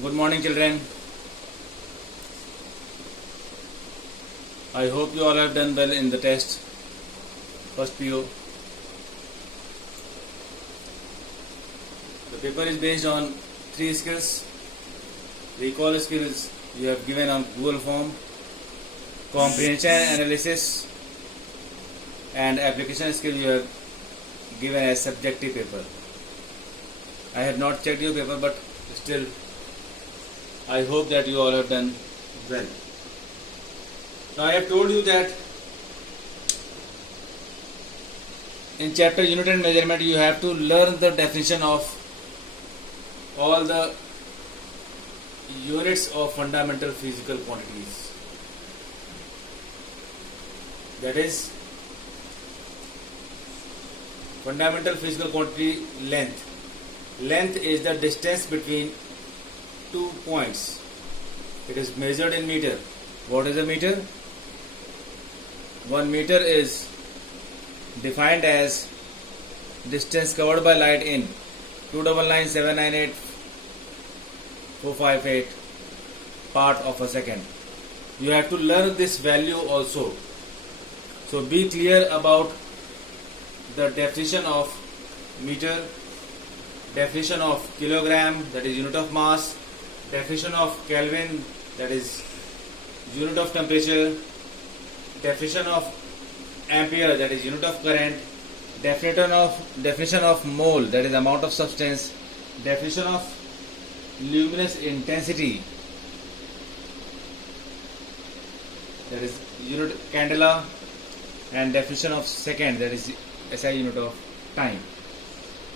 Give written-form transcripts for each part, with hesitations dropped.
Good morning, children. I hope you all have done well in the test. First PO. The paper is based on 3 skills. Recall skills you have given on Google form. Comprehension analysis and application skill you have given as subjective paper. I have not checked your paper, but still I hope that you all have done well. Now I have told you that in chapter unit and measurement you have to learn the definition of all the units of fundamental physical quantities. That is fundamental physical quantity length. Length is the distance between 2 points. It is measured in meter. What is a meter? 1 meter is defined as distance covered by light in 299,798,458 part of a second. You have to learn this value also. So be clear about the definition of meter, definition of kilogram, that is unit of mass, definition of Kelvin, that is unit of temperature, definition of ampere, that is unit of current, definition of mole, that is amount of substance, definition of luminous intensity, that is unit candela, and definition of second, that is SI unit of time.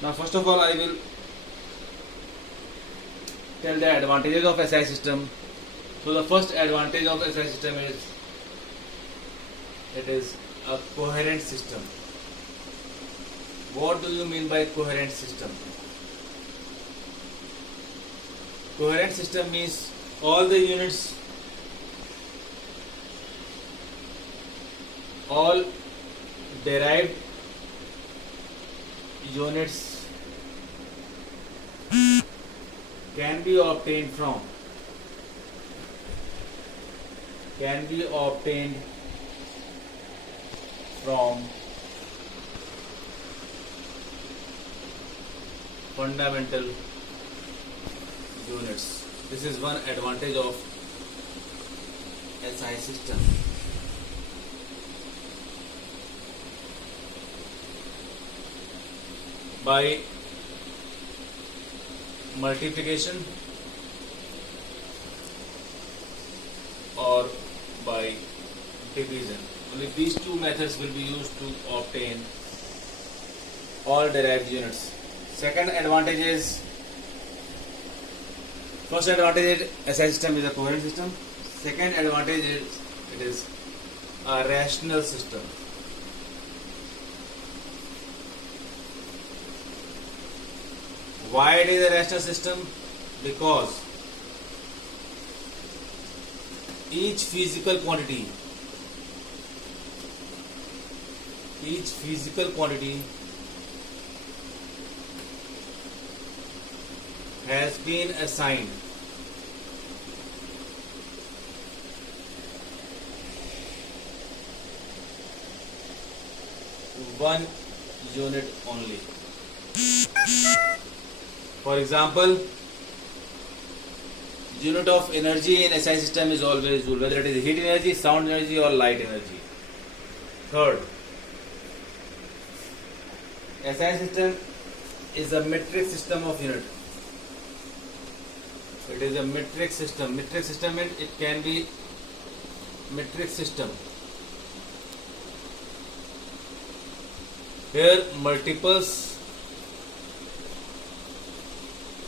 Now first of all I will tell the advantages of SI system. So the first advantage of SI system is it is a coherent system. What do you mean by coherent system? Coherent system means all the units, all derived units can be obtained from fundamental units. This is one advantage of SI system. By multiplication or by division, only these two methods will be used to obtain all derived units. Second advantage is, first advantage is SI system is a coherent system. Second advantage is it is a rational system. Why it is a rational system? Because each physical quantity has been assigned one unit only. For example, unit of energy in SI system is always Joule, whether it is heat energy, sound energy or light energy. Third, SI system is a metric system of unit. It is a metric system. Metric system means it can be metric system. Here multiples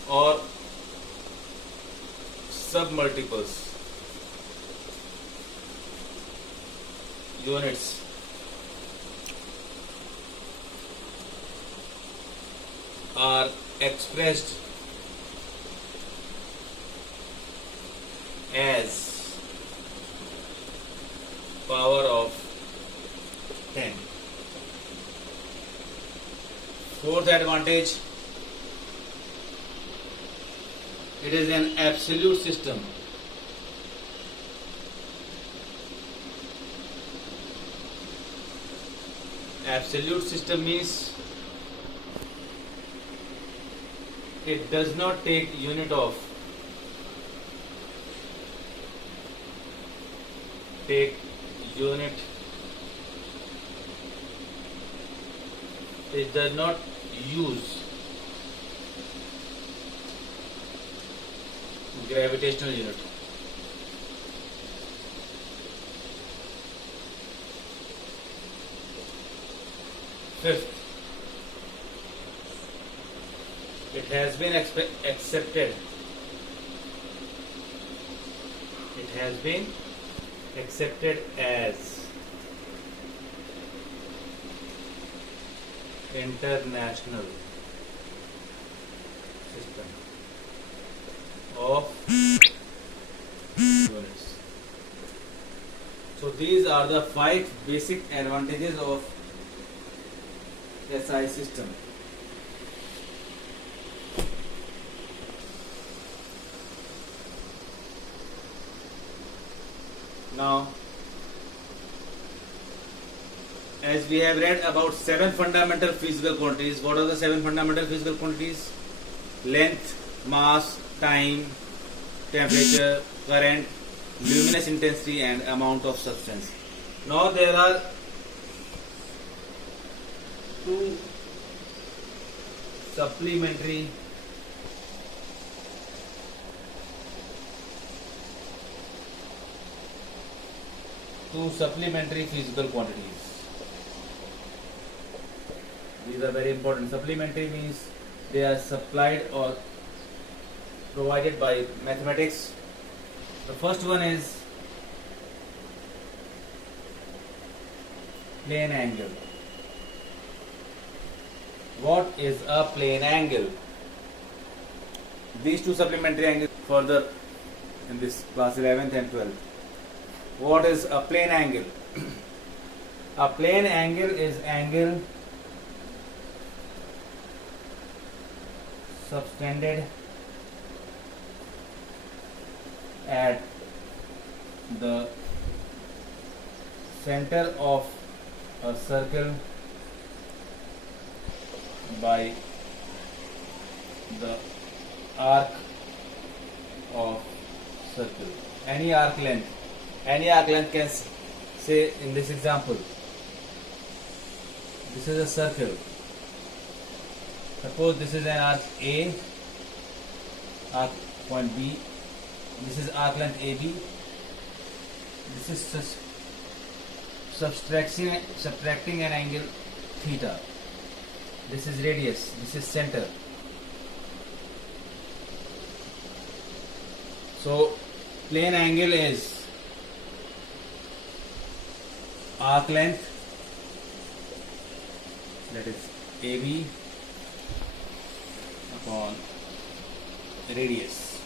or submultiples units are expressed as power of 10. Fourth advantage, It is an absolute system. Absolute system means it does not take unit of. Take unit. It does not use gravitational unit. Fifth, it has been accepted. It has been accepted as international system of units. So these are the 5 basic advantages of SI system. Now, as we have read about 7 fundamental physical quantities, what are the 7 fundamental physical quantities? Length, mass, time, temperature, current, luminous intensity and amount of substance. Now there are 2 supplementary physical quantities. These are very important. Supplementary means they are supplied or provided by mathematics. The first one is plane angle. What is a plane angle? These 2 supplementary angles further in this class 11th and 12th. What is a plane angle? A plane angle is angle subtended at the center of a circle by the arc of circle. Any arc length can say in this example, this is a circle. Suppose this is an arc A, arc point B, this is arc length AB, this is subtracting an angle theta. This is radius, this is center. So plane angle is arc length, that is AB upon radius.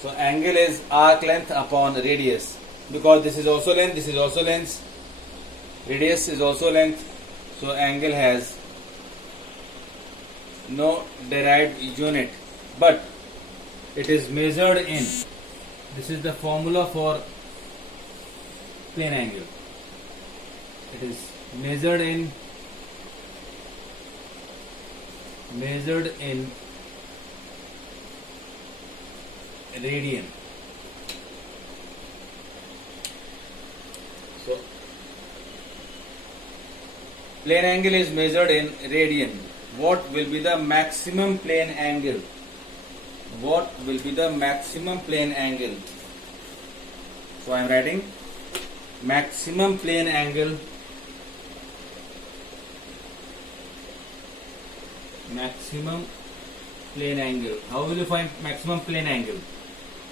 So angle is arc length upon radius, because this is also length, this is also length, radius is also length. So angle has no derived unit, but it is measured in. This is the formula for plane angle. It is measured in radian. So plane angle is measured in radian. What will be the maximum plane angle? What will be the maximum plane angle? So I am writing maximum plane angle. Maximum plane angle. How will you find maximum plane angle?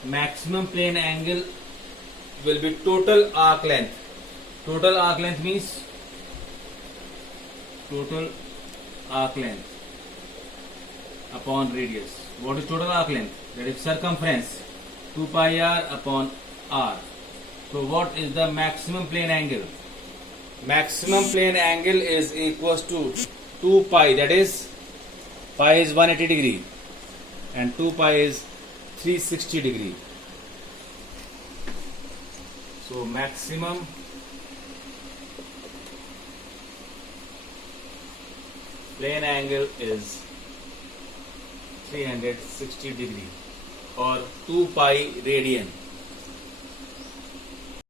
Maximum plane angle will be total arc length. Total arc length means total arc length upon radius. What is total arc length? That is circumference, 2 pi r upon r. So what is the maximum plane angle? Maximum plane angle is equals to 2 pi, that is pi is 180 degree. and 2 pi is 360 degree. So maximum plane angle is 360 degree or 2 pi radian.